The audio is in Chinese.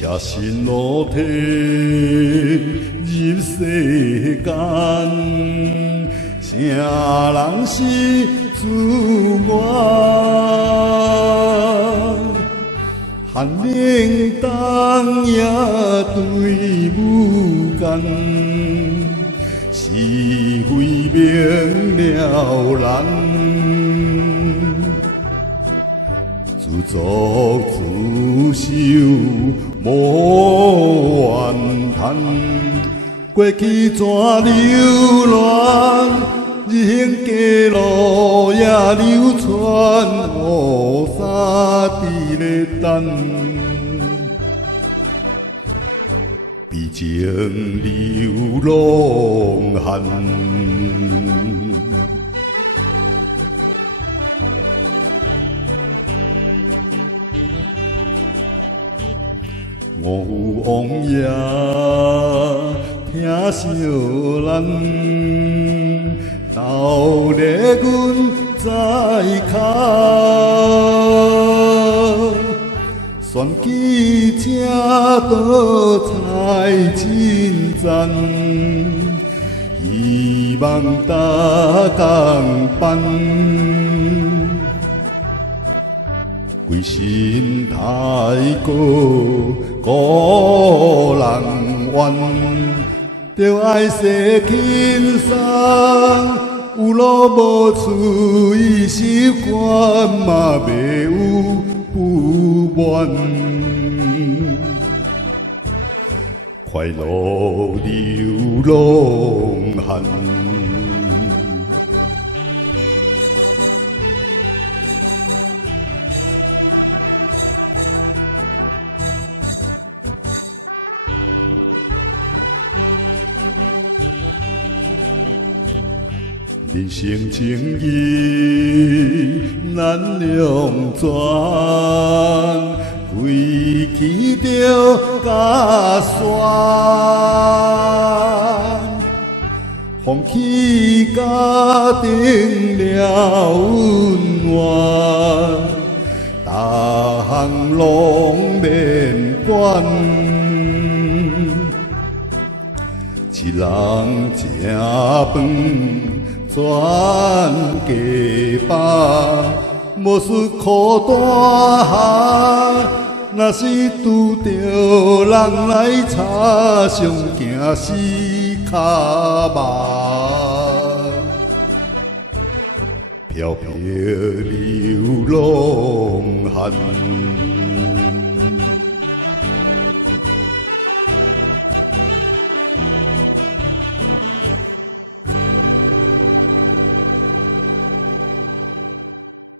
赤身裸体入世间，啥人是自我？寒冷冬夜对舞间，是非明了然。自作自受无怨叹，过去怎流乱？日行街路也流传，乌纱伫咧等，悲情流浪汉。五王爷听小人，斗咧阮在脚，选举车倒菜真赞，希望大江办。规身太过孤人怨，着爱洗轻松，有路无厝伊守关嘛袂有不满，快乐流浪汉。人生情义难两全，归去着加酸，风起家庭了温暖，大项拢免管。一人食饭全家饱，无事苦大下，若是拄着人来吵，上惊死脚麻。飘飘流浪汉。